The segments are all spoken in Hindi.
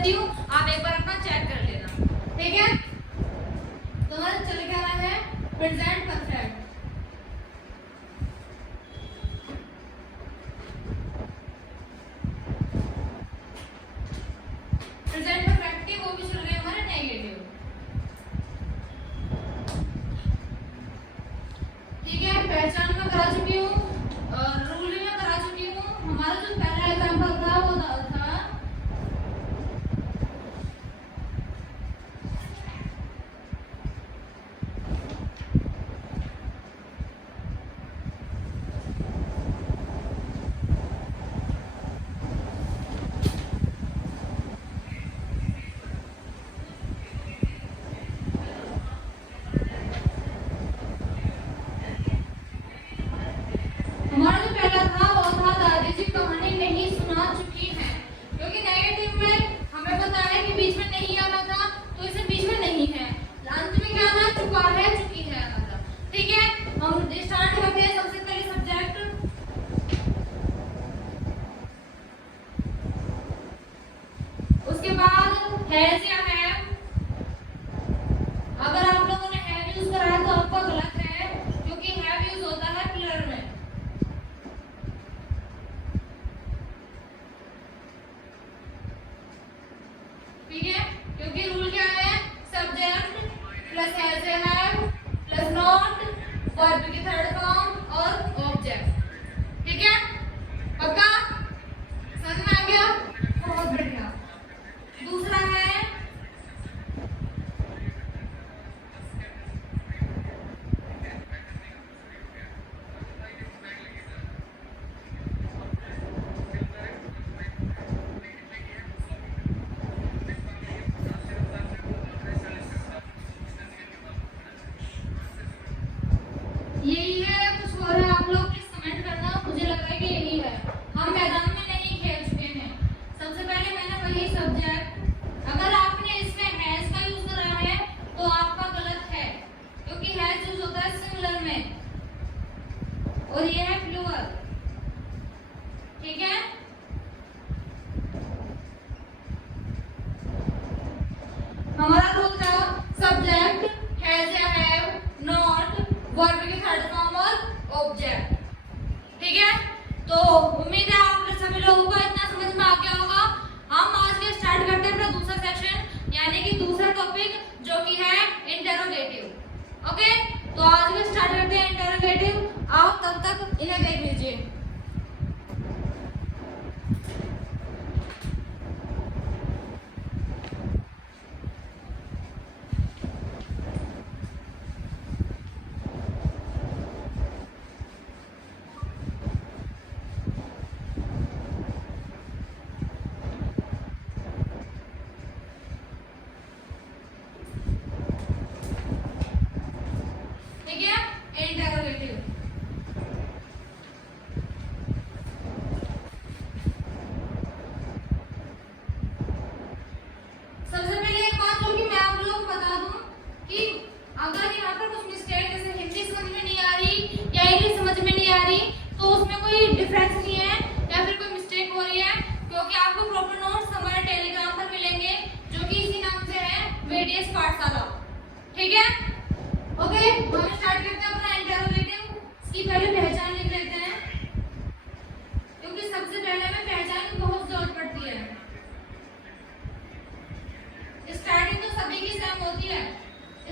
देती हूँ, आप एक बार अपना चेक कर लेना, ठीक है। तो हमारा चल क्या रहा है, प्रेजेंट परफेक्ट। प्रेजेंट परफेक्ट के वो भी चल रहे हैं हमारे नेगेटिव, ठीक है। पहचान में करा चुकी हूँ, रूल में करा चुकी हूँ। हमारा जो पहला एग्जांपल था वो था दादी जी कहानी नहीं सुना चुकी है, क्योंकि नेगेटिव में हमें पता है कि बीच में नहीं आना था, तो इसे बीच में नहीं है, अंत में क्या आना, चुका है, चुकी है आना था, ठीक है। हम स्टार्ट करते हैं सबसे पहले सब्जेक्ट, उसके बाद हैज या हैव। अगर आप लोगों ने हैव यूज करा है तो आपका गलत है, क्योंकि हैव यूज होता है प्लूरल में, ठीक है। क्योंकि रूल क्या है, सब्जेक्ट प्लस हैज या हैव प्लस नॉट, वर्ब की थर्ड फॉर्म और ऑब्जेक्ट, ठीक है। पक्का समझ में आ गया, बहुत बढ़िया। दूसरा है यही है, कुछ और है, आप लोग प्लीज कमेंट करना, मुझे लग रहा है कि यही है। हम मैदान में नहीं खेल चुके हैं। सबसे पहले मैंने वही सब्जेक्ट, अगर आपने इसमें हैज का यूज करा है तो आपका गलत है, क्योंकि हैज यूज होता है सिंगुलर में और ये है प्लूरल, ठीक है। हमारा रूल था सब्जेक्ट हैज या हैव नॉट, वर्ब की थर्ड फॉर्म और ऑब्जेक्ट, ठीक है। तो उम्मीद है आप सभी लोगों को इतना समझ में आ गया होगा। हम आज के स्टार्ट करते हैं अपना दूसरा सेक्शन, यानी कि दूसरा टॉपिक जो कि है इंटरोगेटिव। ओके, तो आज में स्टार्ट करते हैं इंटरोगेटिव। आओ तब तक इन्हें देख लीजिए। पाठशाला, ठीक है। ओके, हम स्टार्ट करते हैं अपना इंटरोगेटिव। इसकी पहले पहचान लिख लेते हैं, क्योंकि सबसे पहले हमें पहचान की बहुत जरूरत पड़ती है। स्टार्टिंग तो सभी की सेम होती है,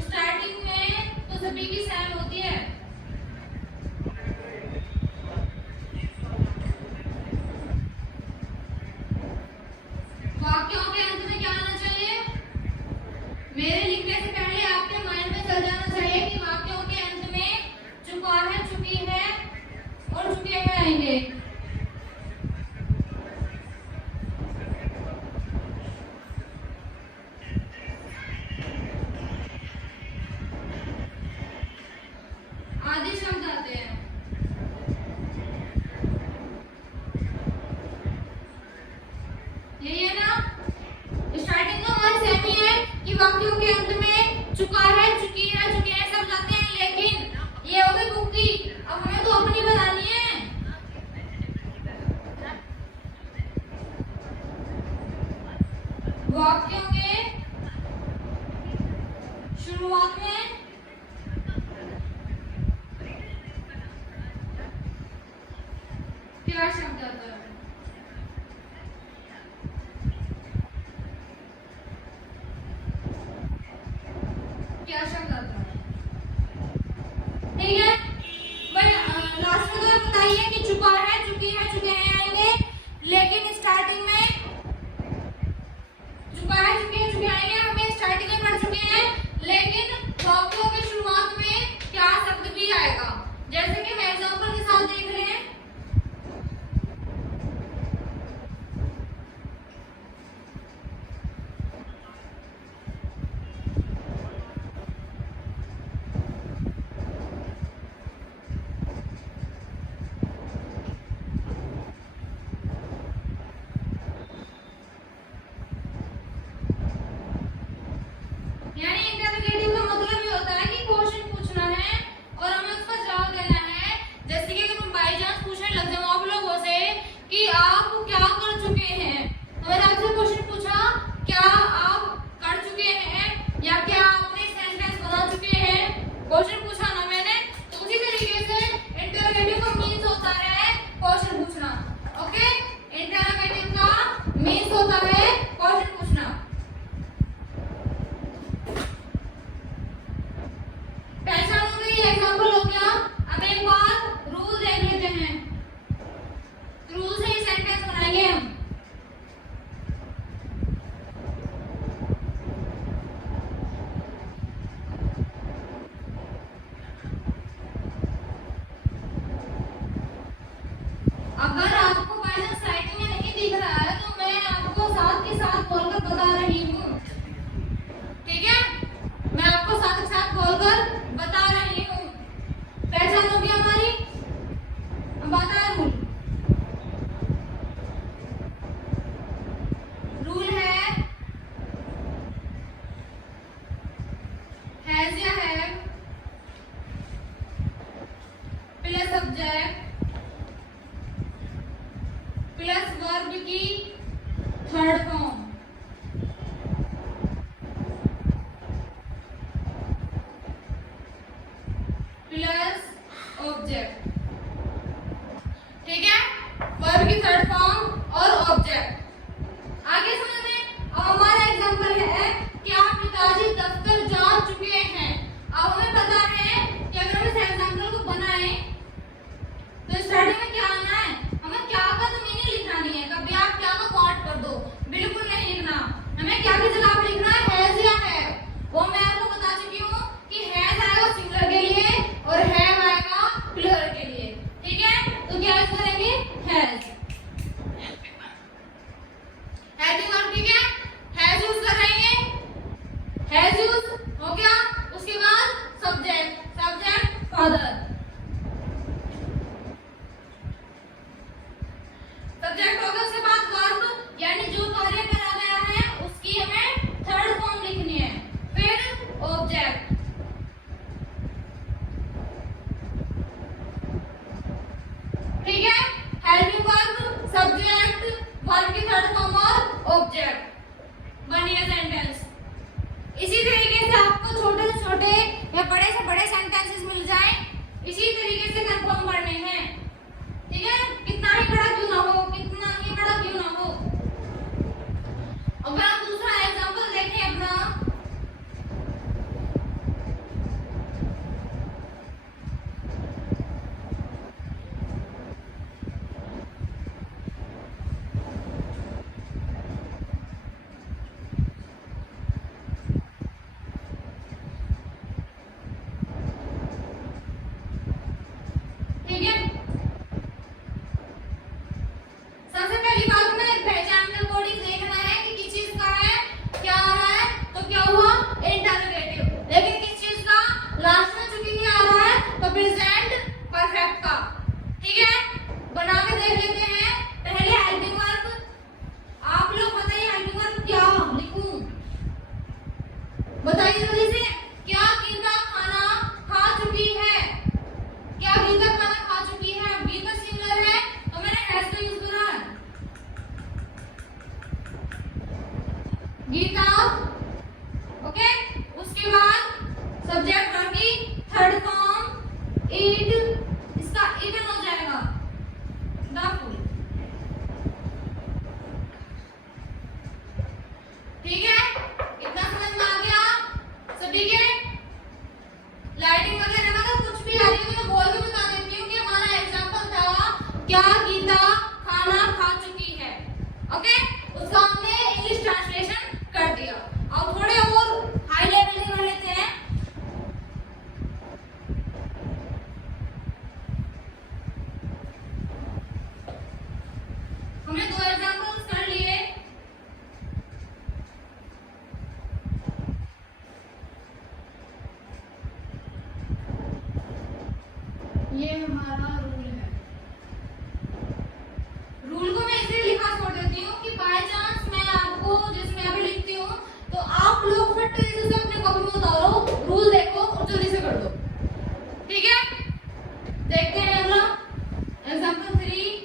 स्टार्टिंग में तो सभी की सेम होती है। वाक्यों के अंत में क्या आना चाहिए? मेरे लिखने से पहले आपके माइंड में चल जाना चाहिए कि वाक्यों के अंत में चुका है, चुकी है, वाक्यों के शुरुआत में क्या शब्द आता है? क्या शब्द आता है? ठीक है भाई, लास्ट में तो बताइए कि चुका है, चुकी है, चुके हैं आएंगे, लेकिन स्टार्टिंग में चुका है, चुकी है, चुके आएंगे, हमें स्टार्टिंग में पढ़ चुके हैं, लेकिन वाक्यों की शुरुआत में क्या शब्द भी आएगा, जैसे कि हम एग्जांपल के साथ देख रहे हैं। यानी इंटरोगेटिव का मतलब ये होता है कि क्वेश्चन पूछना है और हमें उसका जवाब देना है। जैसे कि अगर मैं बाई चांस पूछने लग जाऊं आप लोगों से कि आप क्या कर चुके हैं, तो मैंने आपसे क्वेश्चन पूछा क्या आप कर चुके हैं या क्या आपने सेंटेंस बना चुके हैं, क्वेश्चन पूछा ना मैंने, तो उसी तरीके से इंटरोगेटिव का मीन्स होता है क्वेश्चन पूछना। ओके, इंटरोगेटिव का मीन्स होता है क्वेश्चन पूछना। एग्जांपल हो गया। अब एक बार रूल देख लेते हैं, रूल से ही सेंटेंस बनाएंगे हम। अगर आपको बाय चांस राइटिंग में नहीं दिख रहा है तो मैं आपको साथ के साथ बोलकर बता रही हूँ, ठीक है, मैं आपको साथ के साथ बोलकर बता रही हूँ। पहचान होगी हमारी, अब आता है रूल। रूल है हैज या have plus subject plus verb की थर्ड फॉर्म प्लस ऑब्जेक्ट, ठीक है, वर्ब की थर्ड फॉर्म और ऑब्जेक्ट। आगे समझ में। अब हमारा एग्जांपल है कि आप पिताजी दफ्तर जा चुके हैं। अब हमें पता है कि अगर हम इस एग्जांपल को बनाएं तो स्टार्टिंग में क्या आना है, हमें क्या का तो मीनिंग लिखना नहीं है, कभी आप क्या का पार्ट कर दो, बिल्कुल नहीं लिखना, हमें क्या की जगह आप लिखना है हैज या हैव। वो मैं आपको बता चुकी हूँ कि हैज आएगा सिंगुलर के लिए और हैव आएगा प्लूरल के लिए, ठीक है, तो क्या यूज करेंगे हैज, हेल्पिंग वर्ब, ठीक है, हैज यूज कर रहे हैं, हैज यूज हो गया। उसके बाद सब्जेक्ट, सब्जेक्ट फादर, सब्जेक्ट हो गया, उसके बाद वर्ब यानी जो कार्य करा गया है उसकी हमें थर्ड फॉर्म लिखनी है, फिर ऑब्जेक्ट, ठीक है, हेल्पिंग वर्ब, सब्जेक्ट, वर्ब की थर्ड फॉर्म और ऑब्जेक्ट, बन गया सेंटेंस। इसी तरीके से आपको छोटे से छोटे या बड़े से बड़े सेंटेंसेस मिल जाएं, इसी तरीके से कंफर्म करने हैं, ठीक है, कितना ही बड़ा क्यों ना हो, कितना ही बड़ा क्यों ना हो। अगर आप दूसरा एग्जांपल देखें अपना, ठीक खाना खा चुकी है। ओके, उसका हमने इंग्लिश ट्रांसलेशन कर दिया। अब थोड़े और हाई लेवल के कर लेते हैं। हमने 2 एग्जांपल्स कर लिए। ये हमारा रूल है। रूल को मैं इसलिए लिखा छोड़ देती हूँ कि बाय चांस मैं आपको जिसमें अभी लिखती हूँ तो आप लोग फट से अपने कॉपी में उतारो, रूल देखो और जल्दी से कर दो। ठीक है, देखते हैं अगला एग्जांपल 3।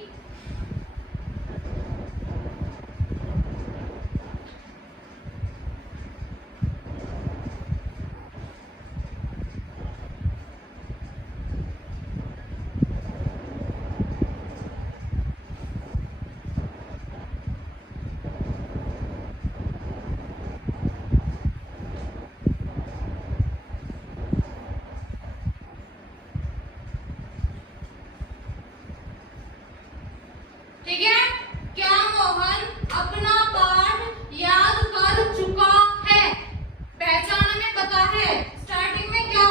ठीक है, क्या मोहन अपना पाठ याद कर चुका है? पहचान में पता है। स्टार्टिंग में क्या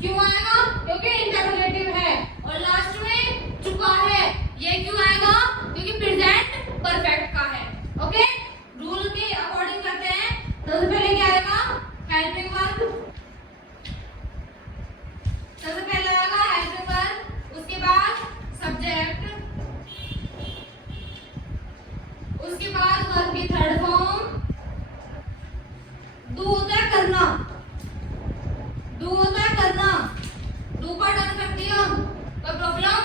क्यों आएगा? क्योंकि इंटरोगेटिव है। और लास्ट में चुका है, ये क्यों आएगा? क्योंकि प्रेजेंट परफेक्ट का है। ओके, रूल के अकॉर्डिंग करते हैं। सबसे पहले क्या आएगा? Helping verb. सबसे पहले आएगा हेल्पिंग वर्ब, उसके बाद सब्जेक्ट, उसके बाद वर्ब की थर्ड फॉर्म। डू होता है करना, डू होता है करना, डू पर डन करती हो। कोई प्रॉब्लम?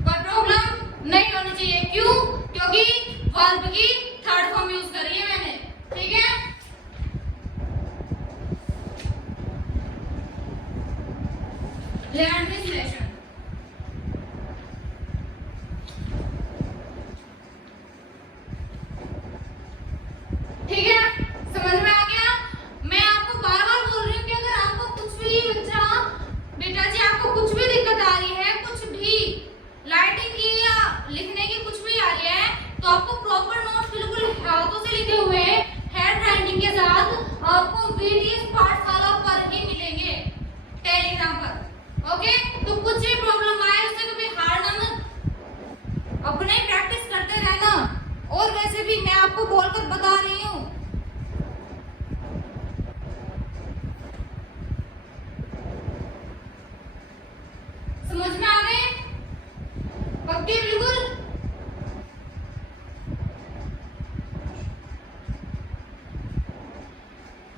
कोई प्रॉब्लम नहीं होनी चाहिए। क्यों? क्योंकि वर्ब की थर्ड फॉर्म यूज करी है मैंने। ठीक है, लर्न दिस लेसन। ठीक है, समझ में आ गया? मैं आपको बार बार बोल रही हूँ कि अगर आपको कुछ भी बेटा जी आपको कुछ भी दिक्कत आ रही है, कुछ भी राइटिंग की या लिखने की कुछ भी आ रही है, तो आपको प्रॉपर नोट बिल्कुल हाथों से लिखे हुए हैंड राइटिंग के साथ आपको VDS पाठशाला पर ही मिलेंगे, टेलीग्राम पर। ओके, तो कुछ भी प्रॉब्लम आए उससे कभी हारना मत, अपने ही प्रैक्टिस करते रहना। और वैसे भी मैं आपको बोलकर बता रही हूँ, समझ में आ गए? पक्के बिल्कुल?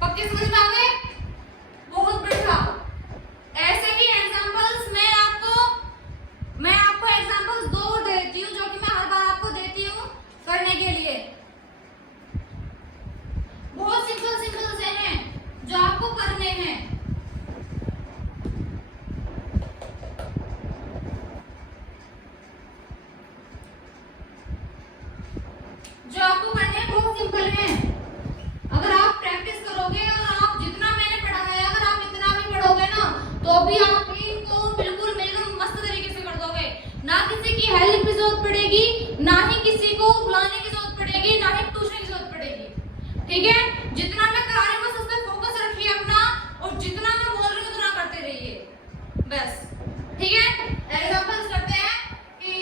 पक्के समझ में आ गए? बहुत बढ़िया। ऐसे ही एग्जांपल्स मैं आपको एग्जांपल्स 2 देती हूँ जो कि मैं हर बार आपको देती हूँ करने के लिए। बहुत सिंपल सिंपल से हैं जो आपको करने हैं। जो आपको करने हैं बहुत सिंपल हैं। अगर आप प्रैक्टिस करोगे और आप जितना मैंने पढ़ा है, अगर आप इतना भी पढ़ोगे ना, तो भी आप इनको बिल्कुल एकदम मस्त तरीके से कर दोगे। ना किसी की हेल्प की जरूरत पड़ेगी, ना ही किसी को बुलाने की जरूरत पड़ेगी, ना ही ट्यूशन की जरूरत पड़ेगी। ठीक है, जितना मैं करा रही हूँ बस उस पर फोकस रखिए अपना, और जितना मैं बोल रही हूँ उतना करते रहिए बस। ठीक है, एग्जांपल्स करते हैं कि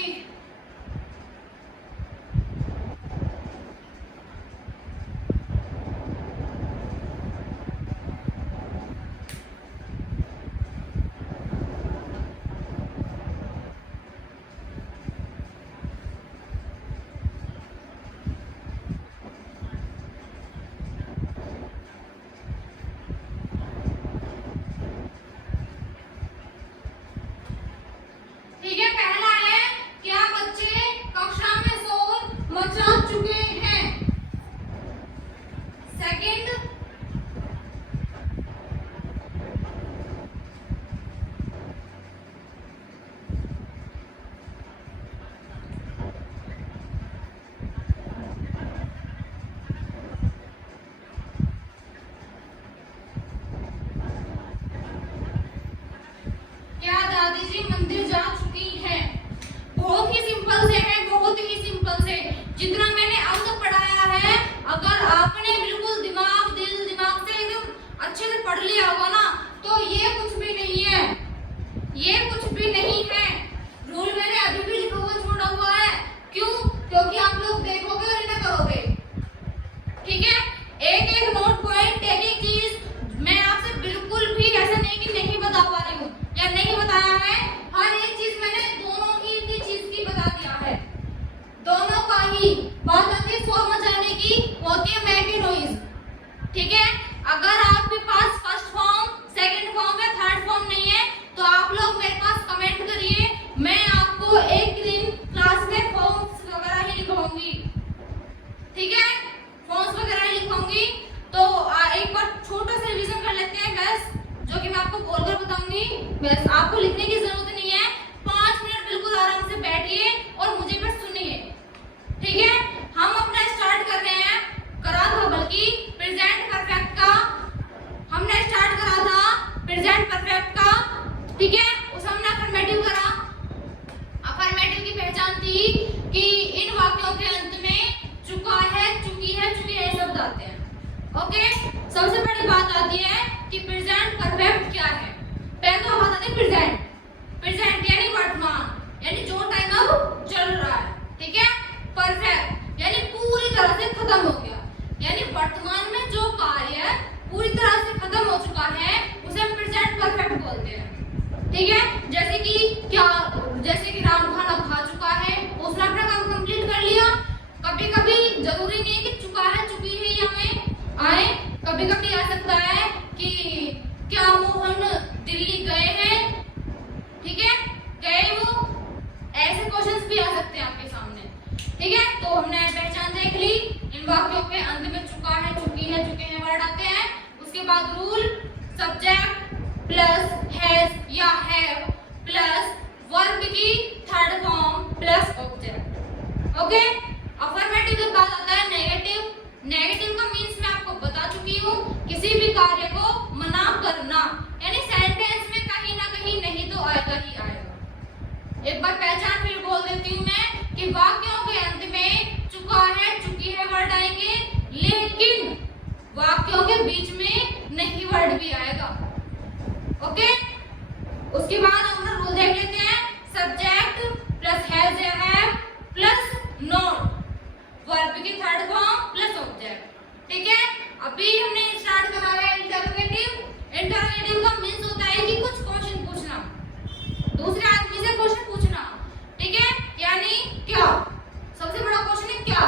आपने बिल्कुल दिमाग से एकदम अच्छे से पढ़ लिया होगा ना, तो ये कुछ भी नहीं है, ये कुछ भी नहीं है। रूल मैंने अभी भी लिखा हुआ छोड़ा हुआ है। क्यों? क्योंकि आप लोग देखोगे और इन्हें करोगे। ठीक है, एक एक नोट पॉइंट, एक एक चीज मैं आपसे बिल्कुल भी ऐसा नहीं कि नहीं बता पा रही हूँ या नहीं बताया है। हर एक चीज मैंने दोनों ही की चीज की बता दिया है, दोनों का ही। बात आती है शोर मचाने की, होती है मैकी नॉइज। ठीक है, अगर आपके पास फर्स्ट फॉर्म, सेकंड फॉर्म या थर्ड फॉर्म नहीं है तो आप लोग मेरे पास कमेंट करिए, मैं आपको एक दिन क्लास में फॉर्म्स वगैरह ही लिखवाऊंगी। ठीक है, फॉर्म्स वगैरह ही लिखवाऊंगी। तो एक बार छोटा सा रिवीजन कर लेते हैं बस, जो कि मैं आपको बोलकर बताऊंगी। बस आपको लिखने की जरूरत नहीं है, 5 मिनट बिल्कुल आराम से बैठिए और मुझे बस सुनिए। ठीक है, हम अपना स्टार्ट कर रहे हैं, करा था बल्कि प्रेजेंट परफेक्ट का हमने स्टार्ट करा था, प्रेजेंट परफेक्ट का। ठीक है, उस हमने अफर्मेटिव करा। अफर्मेटिव की पहचान थी कि इन वाक्यों के अंत में चुका है, चुकी है शब्द आते हैं। ओके, सबसे बड़ी बात आती है कि प्रेजेंट परफेक्ट क्या है। पहले तो बात आती है प्रेजेंट। प्रेजेंट यानी वर्तमान, यानी जो टाइम अब चल रहा है। ठीक है, परफेक्ट यानी पूरी तरह से खत्म हो गया, यानी वर्तमान में जो कार्य है पूरी तरह से खत्म हो चुका है, उसे हम प्रेजेंट परफेक्ट बोलते हैं। ठीक है, जैसे कि राम खाना खा चुका है, उसने अपना काम कंप्लीट कर लिया। कभी कभी जरूरी नहीं है कि चुका है, चुकी है या में आए, कभी कभी आ सकता है कि क्या मोहन दिल्ली गए हैं। ठीक है, गए वो, ऐसे क्वेश्चंस भी आ सकते हैं आपके सामने। ठीक है, तो हमने पहचान देख ली, इन वाक्यों के अंत में चुका है, चुकी है, चुके हैं वर्ड आते हैं। उसके बाद रूल, सब्जेक्ट प्लस हैज या हैव प्लस वर्ब की third form plus object. Okay, affirmative के बाद आता है नेगेटिव। नेगेटिव का मींस मैं आपको बता चुकी हूँ, किसी भी कार्य को मना करना, यानी सेंटेंस में कहीं ना कहीं नहीं तो आएगा ही आएगा। एक बार पहचान फिर बोल देती हूँ मैं कि वाक्यों के अंत में चुका है, चुकी है वर्ड आएंगे, लेकिन वाक्यों के बीच में नहीं वर्ड भी आएगा। ओके, उसके बाद हम लोग रूल देख लेते हैं, सब्जेक्ट प्लस हैज या हैव प्लस नॉट, वर्ब की थर्ड फॉर्म प्लस ऑब्जेक्ट। ठीक है, अभी हमने स्टार्ट करा है इंटरोगेटिव। इंटरोगेटिव का मींस होता है कि कुछ क्वेश्चन पूछना, दूसरे आदमी से क्वेश्चन पूछना। ठीक है, यानी क्या, सबसे बड़ा क्वेश्चन है क्या।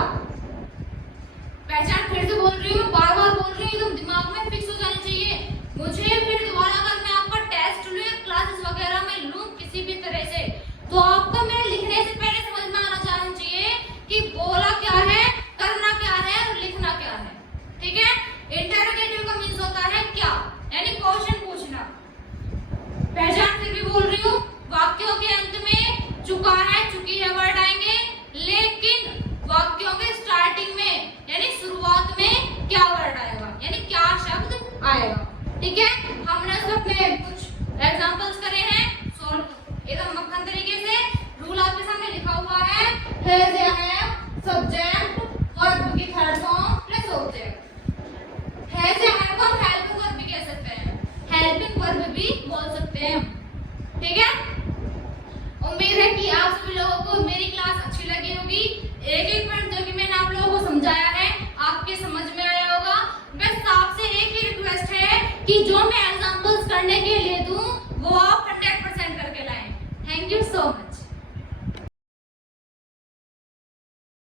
पहचान फिर से बोल रही हूँ, बार बार बोल रही हूँ, एकदम दिमाग में फिक्स हो जानी चाहिए। मुझे फिर दोबारा अगर मैं आपका टेस्ट लूं, क्लासेस वगैरह में लूं किसी भी तरह से, तो आपको मेरे लिखने से पहले समझ में आना चाहिए कि बोला क्या है, करना क्या है और लिखना क्या है। ठीक है, इंटरोगेटिव का मींस होता है क्या, यानी क्वेश्चन पूछना। पहचान फिर भी बोल रही हूँ, वाक्यों के अंत में चुका है, चुकी है वर्ड आएंगे, लेकिन वाक्यों के स्टार्टिंग में यानी शुरुआत में क्या वर्ड आएगा, यानी क्या शब्द आएगा। ठीक है, हमने उसमें कुछ एग्जांपल्स करे हैं सॉल्व एकदम मक्खन तरीके से। रूल आपके सामने लिखा हुआ है, हैज या हैव, सब्जेक्ट, वर्ब की third form plus object. Has या हैव को हेल्पिंग वर्ब भी कह सकते हैं, हेल्पिंग वर्ब भी बोल सकते हैं। ठीक है, उम्मीद है कि आप सभी लोगों को मेरी क्लास अच्छी लगी होगी। एक एक पॉइंट जो कि मैंने आप लोगों को समझाया है आपके समझ में आया होगा। बस आपसे एक ही रिक्वेस्ट है कि जो मैं एग्जांपल्स करने के लिए दूं वो आप